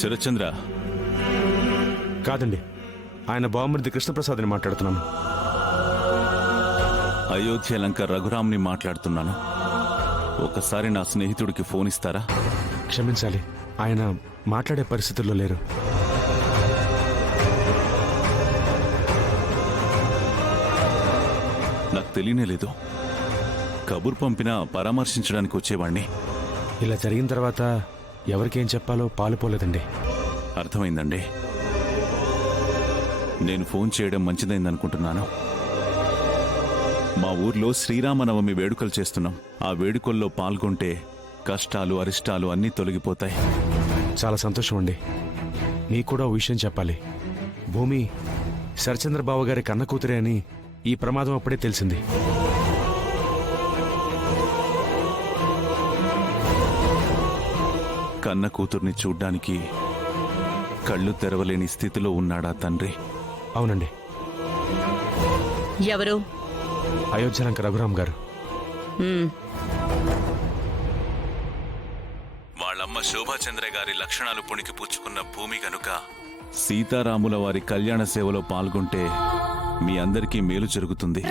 శరత్చంద్ర కాదండి, ఆయన బావమరిది కృష్ణప్రసాద్ని మాట్లాడుతున్నాను. అయోధ్య లంక రఘురామ్ని మాట్లాడుతున్నాను. ఒకసారి నా స్నేహితుడికి ఫోన్ ఇస్తారా? క్షమించాలి, ఆయన మాట్లాడే పరిస్థితుల్లో లేరు. నాకు తెలియనే లేదు. కబుర్ పంపినా పరామర్శించడానికి వచ్చేవాణ్ణి. ఇలా జరిగిన తర్వాత ఎవరికేం చెప్పాలో పాలుపోలేదండి. అర్థమైందండి. నేను ఫోన్ చేయడం మంచిదైందనుకుంటున్నాను. మా ఊర్లో శ్రీరామనవమి వేడుకలు చేస్తున్నాం. ఆ వేడుకల్లో పాల్గొంటే కష్టాలు అరిష్టాలు అన్నీ తొలగిపోతాయి. చాలా సంతోషం అండి. మీకు కూడా ఓ విషయం చెప్పాలి. భూమి శరచంద్రబాబు గారి కన్న కూతురే అని ఈ ప్రమాదం అప్పుడే తెలిసింది. కన్న కూతుర్ని చూడ్డానికి కళ్ళు తెరవలేని స్థితిలో ఉన్నాడా తండ్రి? అవునండి, ఎవరు? అయోధ్యలంక రఘురామ్ గారు. వాళ్ళమ్మ శోభాచంద్ర గారి లక్షణాలు పుణికి పుచ్చుకున్న భూమి గనుక సీతారాముల వారి కళ్యాణ సేవలో పాల్గొంటే మీ అందరికీ మేలు జరుగుతుంది.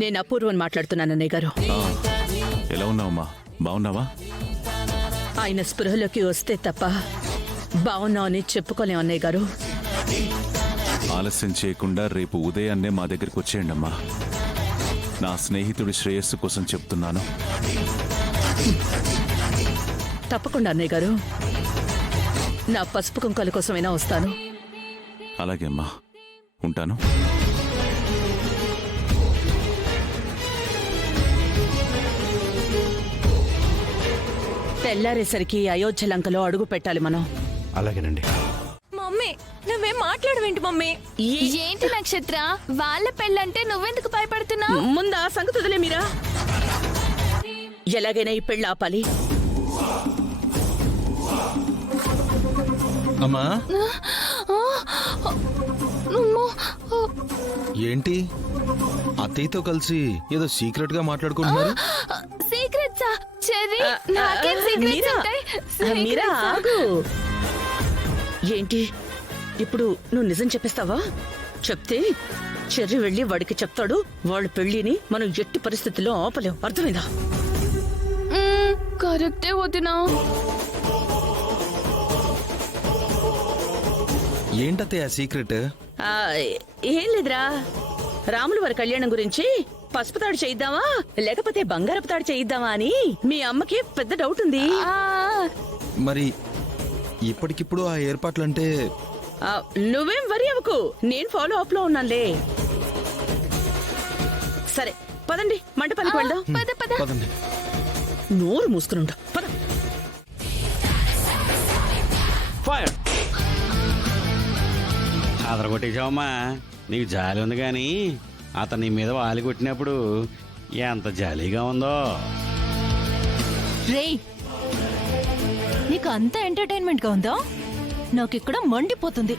నేను అపూర్వని మాట్లాడుతున్నాను అన్నయ్య గారు. ఎలా ఉన్నావమ్మా? బాగున్నావా? ఆయన స్పృహలోకి వస్తే తప్ప బాగున్నావని చెప్పుకోలేం అన్నయ్య గారు. ఆలస్యం చేయకుండా రేపు ఉదయాన్నే మా దగ్గరికి వచ్చేయండి అమ్మా. నా స్నేహితుడి శ్రేయస్సు కోసం చెప్తున్నాను. తప్పకుండా అన్నయ్య గారు. నా పసుపు కుంకాల కోసమైనా వస్తాను. అలాగే అమ్మా, ఉంటాను. తెల్లారేసరికి అయోధ్య లంకలో అడుగు పెట్టాలి మనం. అలాగేనండి. మమ్మీ నువ్వేం మాట్లాడవేంటి మమ్మీ? ఏంటి నక్షత్ర, వాళ్ళ పెళ్ళంటే నువ్వెందుకు భయపడుతున్నావు? ముందా సంగతి వదిలే మీరా. ఎలాగైనా ఈ పెళ్ళి ఆపాలి. అమ్మా ఏంటి అత్తయ్యతో కలిసి ఏదో సీక్రెట్ గా మాట్లాడుకుంటున్నారు? సీక్రెట్సా? చెర్రీ, నాకేం సీక్రెట్స్ ఉంటాయి? మీరా ఆగు. ఏంటి ఇప్పుడు నువ్వు నిజం చెప్పేస్తావా? చెప్తే చెర్రి వెళ్ళి వాడికి చెప్తాడు. వాళ్ళ పెళ్లిని మనం ఎట్టి పరిస్థితుల్లో ఆపలేం. అర్థమైందా? కరెక్టే వదినా. ఏంటత్తయ్య సీక్రెట్? ఆ, ఏం లేదురా, రాముల వారి కళ్యాణం గురించి పసుపు తాడు చేయిద్దామా లేకపోతే బంగారపు తాడు చేయిద్దామా అని మీ అమ్మకి పెద్ద డౌట్ ఉంది. మరి ఇప్పటికిప్పుడు ఆ ఏర్పాట్లంటే నువ్వేం వరి అవ్వకు, నేను ఫాలో అప్ లో ఉన్నానులే. సరే పదండి, మంటపానికి వెళ్దాం. పద పద. పదండి. నోరు మూసుకుని పద. ఫైర్! అదరగొట్టేశావమ్మా, నీకు జాలి ఉంది కానీ అతను నీ మీద వాలి కొట్టినప్పుడు ఎంత జాలీగా ఉందో. రేయ్, నీకు అంత ఎంటర్టైన్మెంట్ గా ఉందా? నాకు ఇక్కడ మండిపోతుంది.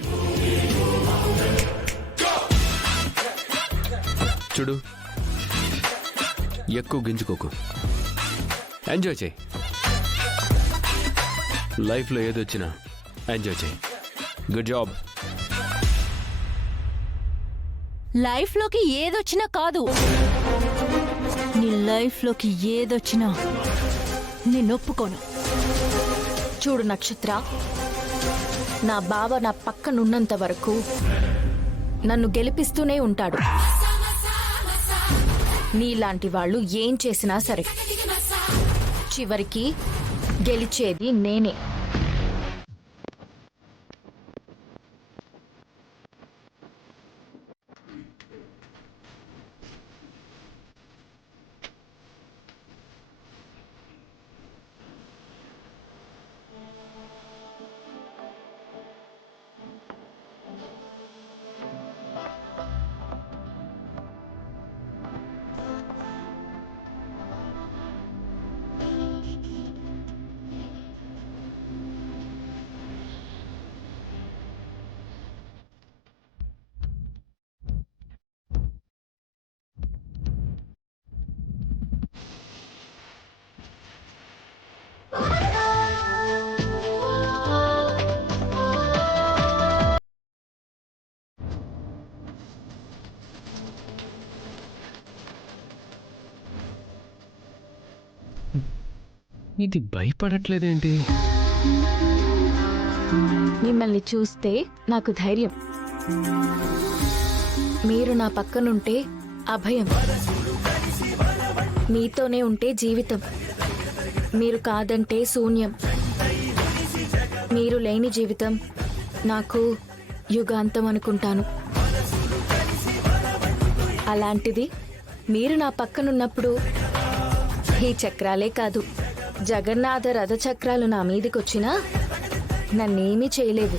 చూడు, ఎక్కువ గింజుకోకు, ఎంజాయ్ చేయి. లైఫ్లో ఏదొచ్చినా ఎంజాయ్ చేయి. Good job. లైఫ్ లోకి ఏదొచ్చినా కాదు, నీ లైఫ్ లోకి ఏదొచ్చినా నేను ఒప్పుకోను. చూడు నక్షత్ర, నా బావ నా పక్కనున్నంత వరకు నన్ను గెలిపిస్తూనే ఉంటాడు. నీలాంటి వాళ్ళు ఏం చేసినా సరే చివరికి గెలిచేది నేనే. ఇది భయపడట్లేదేంటి? మిమ్మల్ని చూస్తే నాకు ధైర్యం. మీరు నా పక్కనుంటే అభయం. మీతోనే ఉంటే జీవితం. మీరు కాదంటే శూన్యం. మీరు లేని జీవితం నాకు యుగాంతం అనుకుంటాను. అలాంటిది మీరు నా పక్కనున్నప్పుడు ఈ చక్రాలే కాదు, జగన్నాథ రథ చక్రాలు నా మీదకొచ్చినా నన్నేమీ చేయలేదు.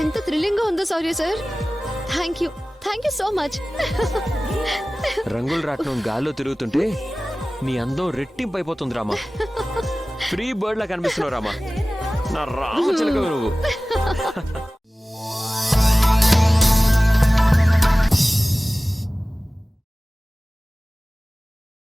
ఎంత థ్రిల్లింగ్ గా ఉందో Shaurya sir. Thank you so much. రంగులు రాట్నం గాల్లో తిరుగుతుంటే నీ అందం రెట్టింపు అయిపోతుంది రామా. ఫ్రీ బర్డ్ లా కనిపిస్తున్నావు రామా. నా రామచిలక నువ్వు.